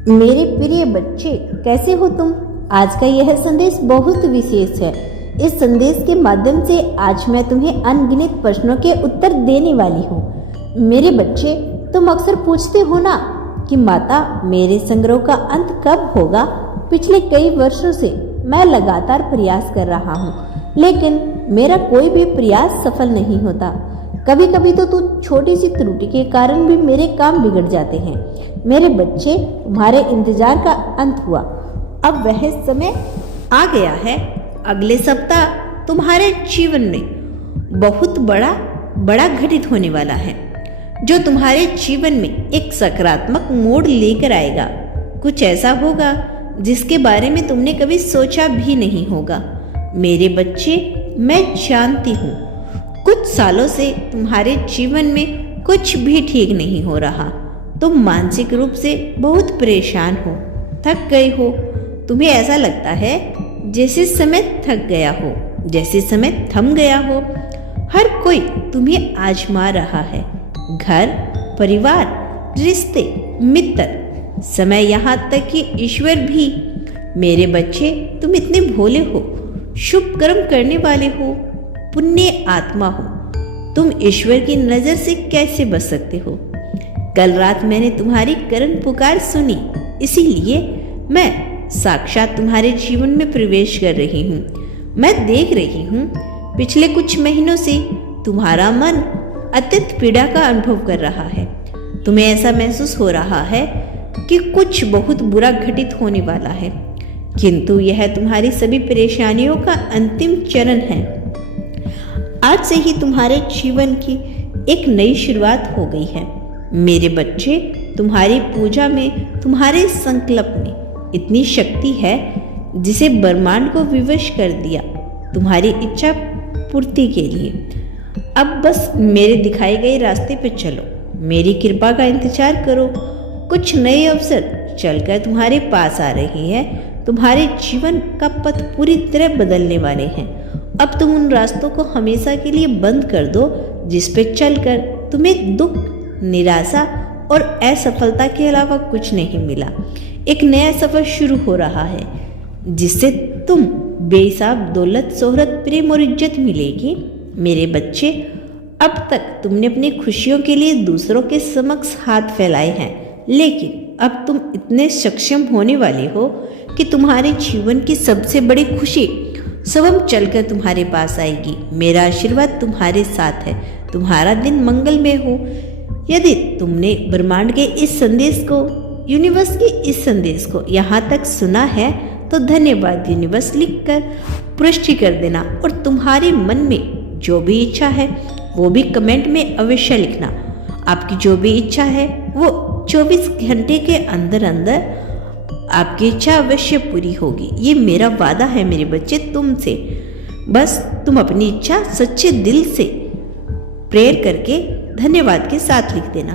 मेरे प्रिय बच्चे, कैसे हो तुम? आज का यह संदेश बहुत विशेष है। इस संदेश के माध्यम से आज मैं तुम्हें अनगिनत प्रश्नों के उत्तर देने वाली हूँ। मेरे बच्चे, तुम अक्सर पूछते हो ना कि माता, मेरे संग्रह का अंत कब होगा? पिछले कई वर्षों से मैं लगातार प्रयास कर रहा हूँ, लेकिन मेरा कोई भी प्रयास सफल नहीं होता। कभी कभी तो छोटी सी त्रुटि के कारण भी मेरे काम बिगड़ जाते हैं। मेरे बच्चे, तुम्हारे इंतजार का अंत हुआ। अब वह समय आ गया है। अगले सप्ताह तुम्हारे जीवन में बहुत बड़ा घटित होने वाला है, जो तुम्हारे जीवन में एक सकारात्मक मोड़ लेकर आएगा। कुछ ऐसा होगा जिसके बारे में तुमने कभी सोचा भी नहीं होगा। मेरे बच्चे, मैं जानती हूँ कुछ सालों से तुम्हारे जीवन में कुछ भी ठीक नहीं हो रहा। तुम मानसिक रूप से बहुत परेशान हो, थक गए हो। तुम्हें ऐसा लगता है जैसे समय थक गया हो, जैसे समय थम गया हो। हर कोई तुम्हें आजमा रहा है, घर, परिवार, रिश्ते, मित्र, समय, यहाँ तक कि ईश्वर भी। मेरे बच्चे, तुम इतने भोले हो, शुभ कर्म करने वाले हो, पुण्य आत्मा हो। तुम ईश्वर की नजर से कैसे बच सकते हो? कल रात मैंने तुम्हारी करण पुकार सुनी, इसीलिए मैं साक्षात तुम्हारे जीवन में प्रवेश कर रही हूँ। मैं देख रही हूँ पिछले कुछ महीनों से तुम्हारा मन अत्यंत पीड़ा का अनुभव कर रहा है। तुम्हें ऐसा महसूस हो रहा है कि कुछ बहुत बुरा घटित होने वाला है, किंतु यह तुम्हारी सभी परेशानियों का अंतिम चरण है। आज से ही तुम्हारे जीवन की एक नई शुरुआत हो गई है। मेरे बच्चे, तुम्हारी पूजा में, तुम्हारे संकल्प में इतनी शक्ति है जिसे ब्रह्मांड को विवश कर दिया तुम्हारी इच्छा पूर्ति के लिए। अब बस मेरे दिखाए गए रास्ते पर चलो, मेरी कृपा का इंतजार करो। कुछ नए अवसर चलकर तुम्हारे पास आ रही है। तुम्हारे जीवन का पथ पूरी तरह बदलने वाले हैं। अब तुम उन रास्तों को हमेशा के लिए बंद कर दो जिस पे चलकर तुम्हें दुख, निराशा और असफलता के अलावा कुछ नहीं मिला। एक नया सफर शुरू हो रहा है जिससे तुम बेहिसाब दौलत, शोहरत, प्रेम और इज्जत मिलेगी। मेरे बच्चे, अब तक तुमने अपनी खुशियों के लिए दूसरों के समक्ष हाथ फैलाए हैं, लेकिन अब तुम इतने सक्षम होने वाले हो कि तुम्हारे जीवन की सबसे बड़ी खुशी स्वयं चलकर तुम्हारे पास आएगी। मेरा आशीर्वाद तुम्हारे साथ है। तुम्हारा दिन मंगलमय हो। यदि तुमने ब्रह्मांड के इस संदेश को, यूनिवर्स के इस संदेश को यहाँ तक सुना है तो धन्यवाद यूनिवर्स लिखकर पुष्टि कर देना, और तुम्हारे मन में जो भी इच्छा है वो भी कमेंट में अवश्य लिखना। आपकी जो भी इच्छा है वो 24 घंटे के अंदर अंदर आपकी इच्छा अवश्य पूरी होगी। ये मेरा वादा है मेरे बच्चे तुमसे। बस तुम अपनी इच्छा सच्चे दिल से प्रेयर करके धन्यवाद के साथ लिख देना।